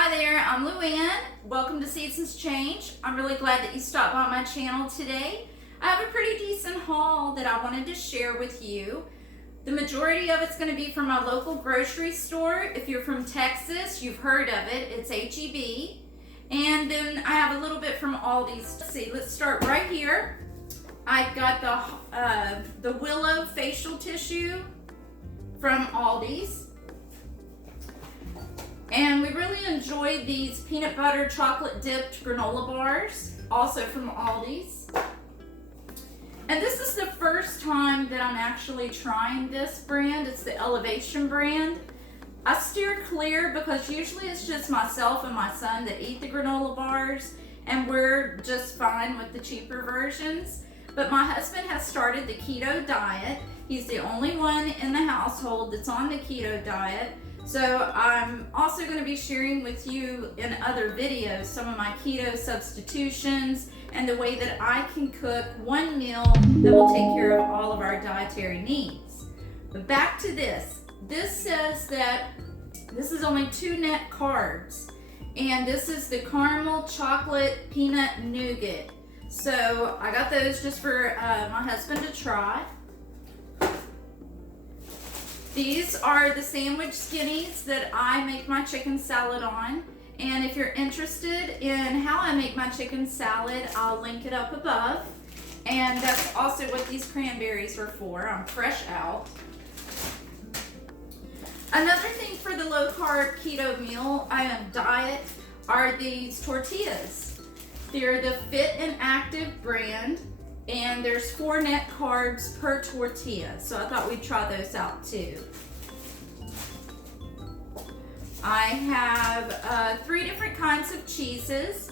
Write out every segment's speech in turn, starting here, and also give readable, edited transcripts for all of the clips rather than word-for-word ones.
Hi there, I'm Luann. Welcome to Seasons Change. I'm really glad that you stopped by my channel today. I have a pretty decent haul that I wanted to share with you. The majority of it's going to be from my local grocery store. If you're from Texas, you've heard of it. It's HEB. And then I have a little bit from Aldis. Let's see, let's start right here. I've got the Willow facial tissue from Aldis. And we really enjoyed these peanut butter chocolate dipped granola bars, also from Aldis. And this is the first time that I'm actually trying this brand. It's the Elevation brand. I steer clear because usually it's just myself and my son that eat the granola bars, and we're just fine with the cheaper versions. But my husband has started the keto diet. He's the only one in the household that's on the keto diet. So I'm also going to be sharing with you in other videos some of my keto substitutions and the way that I can cook one meal that will take care of all of our dietary needs. But back to this. This says that this is only 2 net carbs, and this is the caramel chocolate peanut nougat. So I got those just for my husband to try. These are the sandwich skinnies that I make my chicken salad on. And if you're interested in how I make my chicken salad, I'll link it up above. And that's also what these cranberries are for. I'm fresh out. Another thing for the low carb keto meal diet are these tortillas. They're the Fit and Active brand, and there's 4 net carbs per tortilla. So I thought we'd try those out too. I have 3 different kinds of cheeses.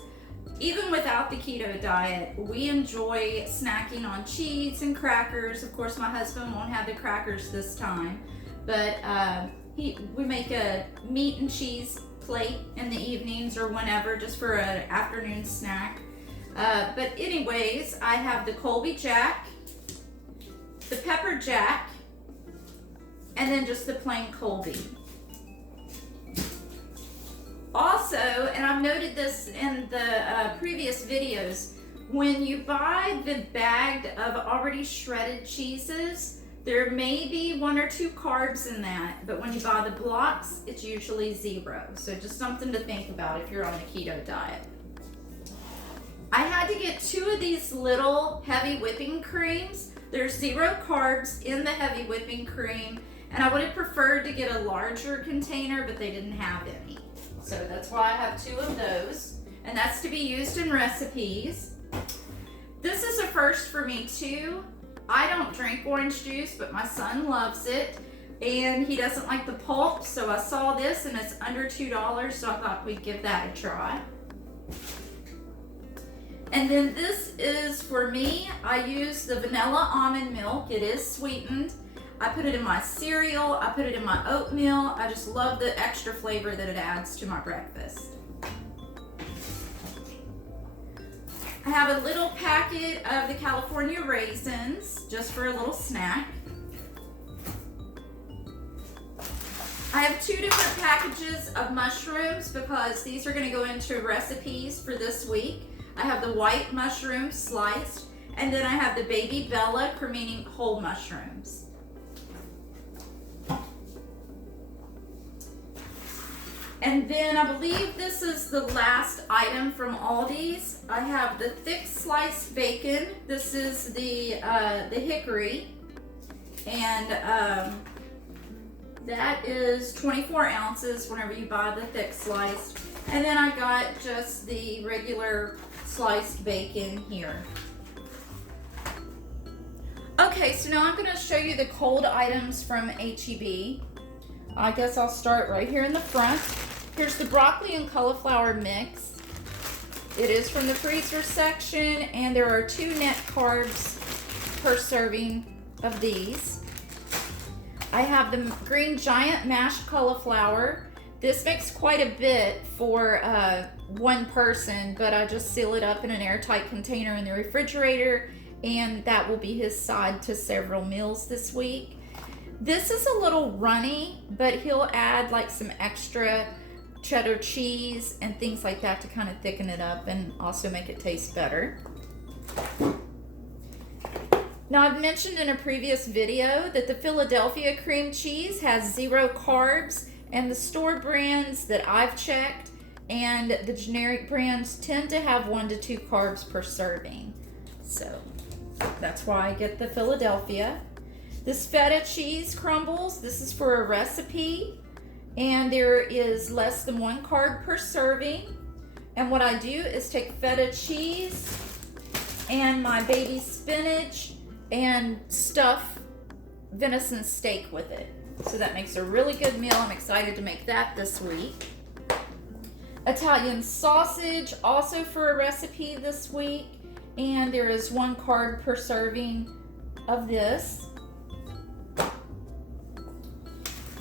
Even without the keto diet, we enjoy snacking on cheese and crackers. Of course, my husband won't have the crackers this time, but we make a meat and cheese plate in the evenings or whenever, just for an afternoon snack. But anyways, I have the Colby Jack, the Pepper Jack, and then just the plain Colby. Also, and I've noted this in the previous videos, when you buy the bag of already shredded cheeses, there may be 1 or 2 carbs in that, but when you buy the blocks, it's usually 0. So just something to think about if you're on the keto diet. I had to get 2 of these little heavy whipping creams. There's 0 carbs in the heavy whipping cream, and I would have preferred to get a larger container, but they didn't have any. So that's why I have 2 of those, and that's to be used in recipes. This is a first for me too. I don't drink orange juice, but my son loves it, and he doesn't like the pulp, so I saw this and it's under $2, so I thought we'd give that a try. And then this is for me. I use the vanilla almond milk. It is sweetened. I put it in my cereal. I put it in my oatmeal. I just love the extra flavor that it adds to my breakfast. I have a little packet of the California raisins, just for a little snack. I have 2 different packages of mushrooms because these are going to go into recipes for this week. I have the white mushroom sliced, and then I have the baby Bella cremating whole mushrooms. And then I believe this is the last item from Aldi's. I have the thick sliced bacon. This is the hickory, and that is 24 ounces whenever you buy the thick sliced. And then I got just the regular sliced bacon here. Okay, so now I'm going to show you the cold items from HEB. I guess I'll start right here in the front. Here's the broccoli and cauliflower mix. It is from the freezer section, and there are 2 net carbs per serving of these. I have the green giant mashed cauliflower. This makes quite a bit for 1 person, but I just seal it up in an airtight container in the refrigerator, and that will be his side to several meals this week. This is a little runny, but he'll add like some extra cheddar cheese and things like that to kind of thicken it up and also make it taste better. Now, I've mentioned in a previous video that the Philadelphia cream cheese has 0 carbs, and the store brands that I've checked and the generic brands tend to have 1 to 2 carbs per serving. So that's why I get the Philadelphia. This feta cheese crumbles, this is for a recipe, and there is less than 1 carb per serving. And what I do is take feta cheese and my baby spinach and stuff venison steak with it. So that makes a really good meal. I'm excited to make that this week. Italian sausage, also for a recipe this week. And there is 1 carb per serving of this.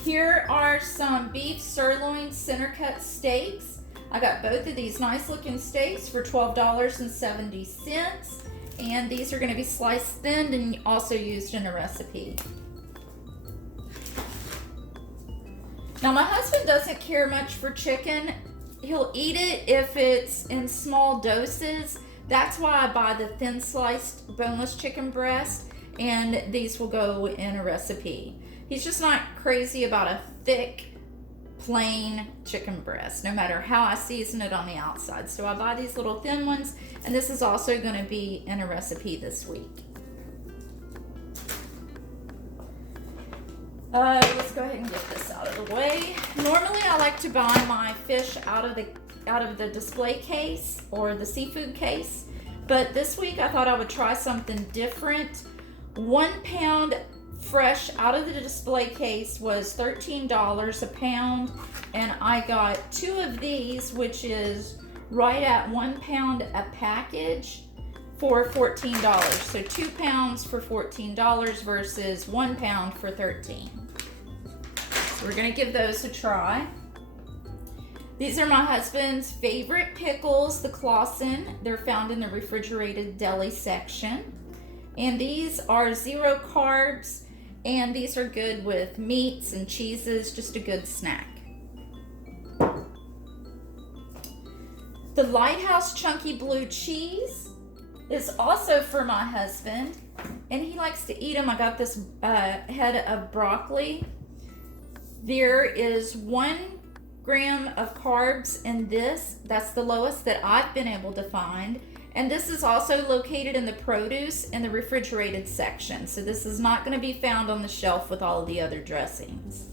Here are some beef sirloin center cut steaks. I got both of these nice looking steaks for $12.70. And these are going to be sliced thin and also used in a recipe. Now, my husband doesn't care much for chicken. He'll eat it if it's in small doses. That's why I buy the thin sliced boneless chicken breast, and these will go in a recipe. He's just not crazy about a thick, plain chicken breast, no matter how I season it on the outside. So I buy these little thin ones, and this is also going to be in a recipe this week. Let's go ahead and get this out of the way. Normally I like to buy my fish out of the display case or the seafood case, but this week I thought I would try something different. 1 pound fresh out of the display case was $13 a pound, and I got 2 of these, which is right at 1 pound a package, for $14. So 2 pounds for $14 versus 1 pound for $13. So we're gonna give those a try. These are my husband's favorite pickles, the Clausen. They're found in the refrigerated deli section. And these are 0 carbs, and these are good with meats and cheeses, just a good snack. The Lighthouse Chunky Blue Cheese is also for my husband, and he likes to eat them. I got this head of broccoli. There is 1 gram of carbs in this. That's the lowest that I've been able to find. And this is also located in the produce in the refrigerated section. So this is not going to be found on the shelf with all of the other dressings.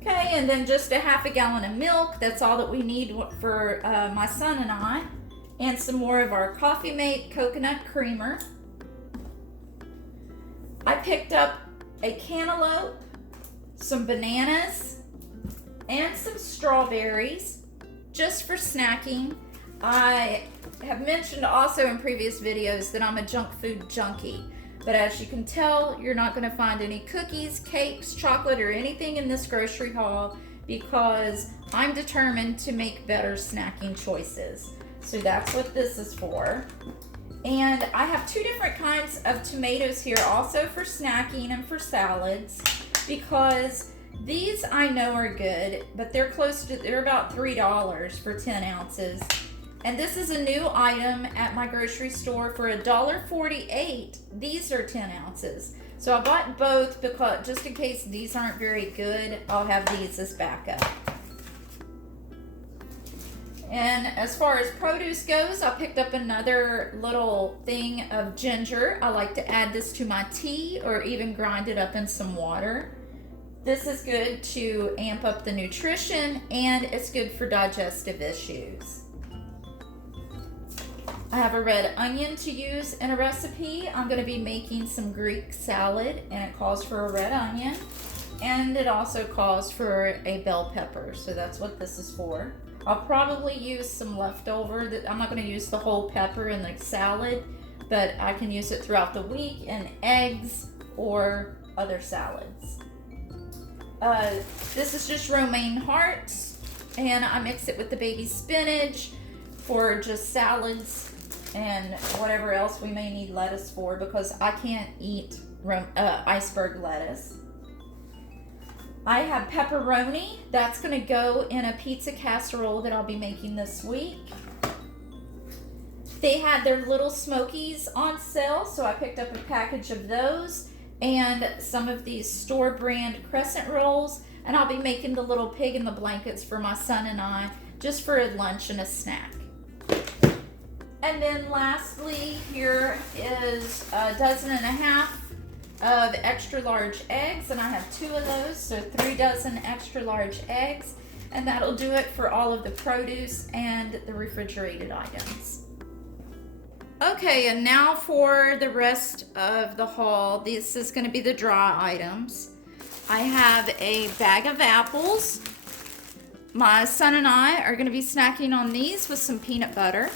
Okay, and then just a half a gallon of milk. That's all that we need for my son and I. And some more of our Coffee Mate coconut creamer. I picked up a cantaloupe, some bananas, and some strawberries just for snacking. I have mentioned also in previous videos that I'm a junk food junkie. But as you can tell, you're not going to find any cookies, cakes, chocolate, or anything in this grocery haul because I'm determined to make better snacking choices. So that's what this is for. And I have 2 different kinds of tomatoes here also for snacking and for salads, because these I know are good, but they're about $3 for 10 ounces. And this is a new item at my grocery store for $1.48. These are 10 ounces. So I bought both because just in case these aren't very good, I'll have these as backup. And as far as produce goes, I picked up another little thing of ginger. I like to add this to my tea or even grind it up in some water. This is good to amp up the nutrition, and it's good for digestive issues. I have a red onion to use in a recipe. I'm going to be making some Greek salad, and it calls for a red onion, and it also calls for a bell pepper, so that's what this is for. I'll probably use some leftover. I'm not going to use the whole pepper in the salad, but I can use it throughout the week in eggs or other salads. This is just romaine hearts, and I mix it with the baby spinach for just salads and whatever else we may need lettuce for, because I can't eat iceberg lettuce. I have pepperoni. That's going to go in a pizza casserole that I'll be making this week. They had their little Smokies on sale, so I picked up a package of those and some of these store brand crescent rolls, and I'll be making the little pig in the blankets for my son and I just for a lunch and a snack. And then lastly, here is a dozen and a half of extra large eggs, and I have 2 of those, so 3 dozen extra large eggs, and that'll do it for all of the produce and the refrigerated items. Okay, and now for the rest of the haul. This is going to be the dry items. I have a bag of apples. My son and I are going to be snacking on these with some peanut butter.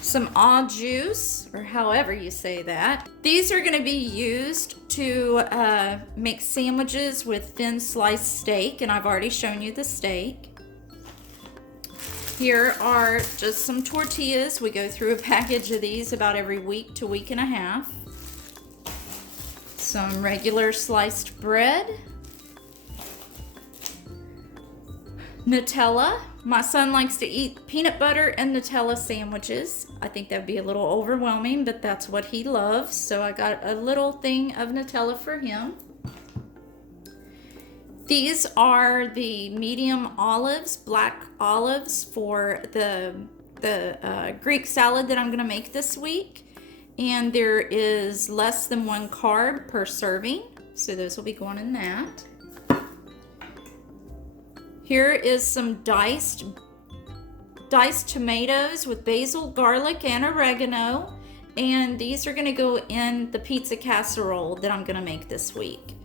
Some au juice, or however you say that. These are going to be used to make sandwiches with thin sliced steak, and I've already shown you the steak. Here are just some tortillas. We go through a package of these about every week to week and a half. Some regular sliced bread. Nutella. My son likes to eat peanut butter and Nutella sandwiches. I think that'd be a little overwhelming, but that's what he loves. So I got a little thing of Nutella for him. These are the medium olives, black olives for the Greek salad that I'm going to make this week. And there is less than 1 carb per serving. So those will be going in that. Here is some diced tomatoes with basil, garlic, and oregano. And these are going to go in the pizza casserole that I'm going to make this week.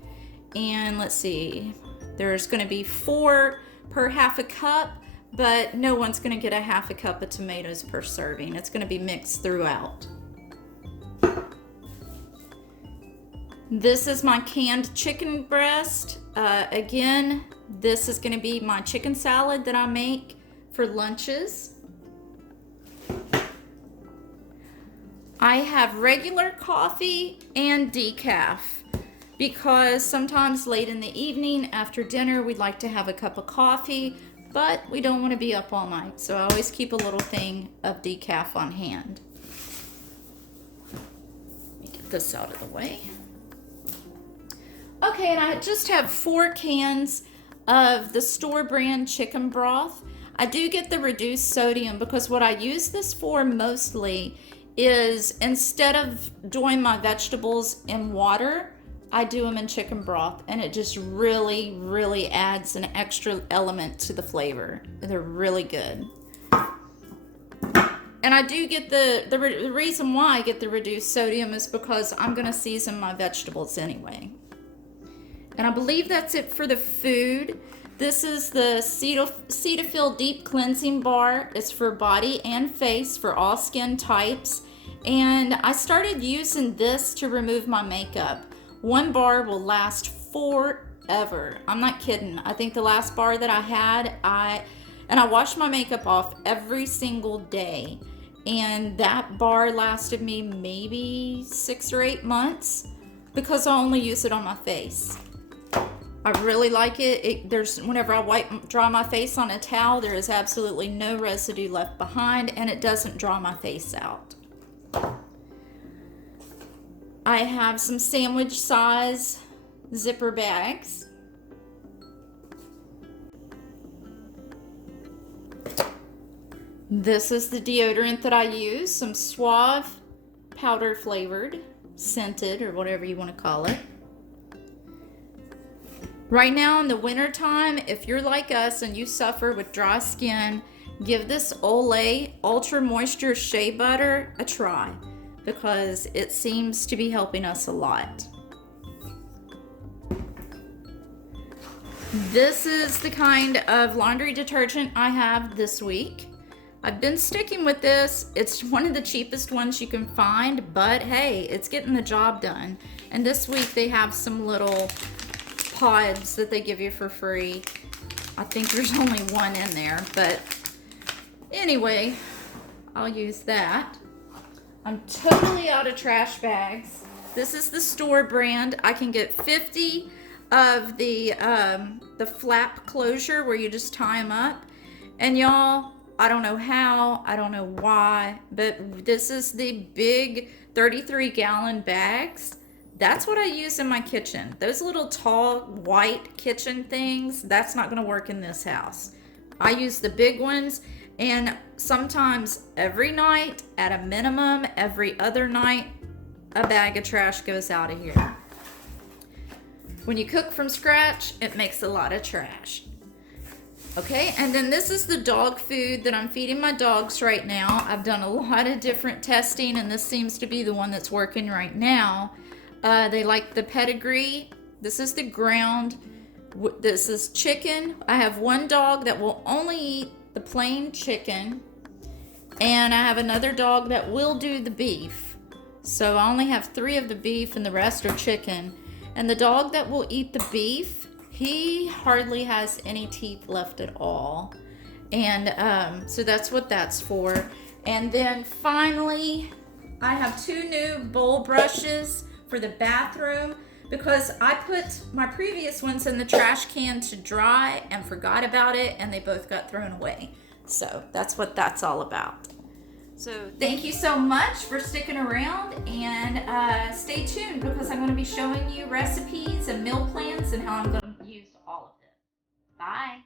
And let's see, there's going to be 4 per half a cup, but no one's going to get a half a cup of tomatoes per serving. It's going to be mixed throughout. This is my canned chicken breast. Again, this is going to be my chicken salad that I make for lunches. I have regular coffee and decaf because sometimes late in the evening after dinner we'd like to have a cup of coffee, but we don't want to be up all night. So I always keep a little thing of decaf on hand. Let me get this out of the way. Okay, and I just have 4 cans of the store brand chicken broth. I do get the reduced sodium because what I use this for mostly is instead of doing my vegetables in water, I do them in chicken broth, and it just really, really adds an extra element to the flavor. They're really good. And I do get the reason why I get the reduced sodium is because I'm going to season my vegetables anyway. And I believe that's it for the food. This is the Cetaphil Deep Cleansing Bar. It's for body and face for all skin types. And I started using this to remove my makeup. 1 bar will last forever. I'm not kidding. I think the last bar that I had, I wash my makeup off every single day. And that bar lasted me maybe 6 or 8 months because I only use it on my face. I really like it. Whenever I dry my face on a towel, there is absolutely no residue left behind, and it doesn't dry my face out. I have some sandwich size zipper bags. This is the deodorant that I use, some Suave powder flavored, scented, or whatever you want to call it. Right now in the winter time, if you're like us and you suffer with dry skin, give this Olay Ultra Moisture Shea Butter a try because it seems to be helping us a lot. This is the kind of laundry detergent I have this week. I've been sticking with this. It's one of the cheapest ones you can find, but hey, it's getting the job done. And this week they have some little pods that they give you for free. I think there's only 1 in there, but anyway, I'll use that. I'm totally out of trash bags, This is the store brand. I can get 50 of the flap closure where you just tie them up. And y'all, I don't know how, I don't know why, but this is the big 33-gallon bags. That's what I use in my kitchen. Those little tall white kitchen things, that's not gonna work in this house. I use the big ones, and sometimes every night, at a minimum, every other night, a bag of trash goes out of here. When you cook from scratch, it makes a lot of trash. Okay, and then this is the dog food that I'm feeding my dogs right now. I've done a lot of different testing, and this seems to be the one that's working right now. They like the pedigree. This is the ground. This is chicken. I have one dog that will only eat the plain chicken, and I have another dog that will do the beef. So I only have 3 of the beef and the rest are chicken. And the dog that will eat the beef, he hardly has any teeth left at all. And so that's what that's for. And then finally, I have 2 new bowl brushes for the bathroom because I put my previous ones in the trash can to dry and forgot about it, and they both got thrown away. So that's what that's all about. So thank you so much for sticking around, and stay tuned because I'm going to be showing you recipes and meal plans and how I'm going to use all of it. Bye.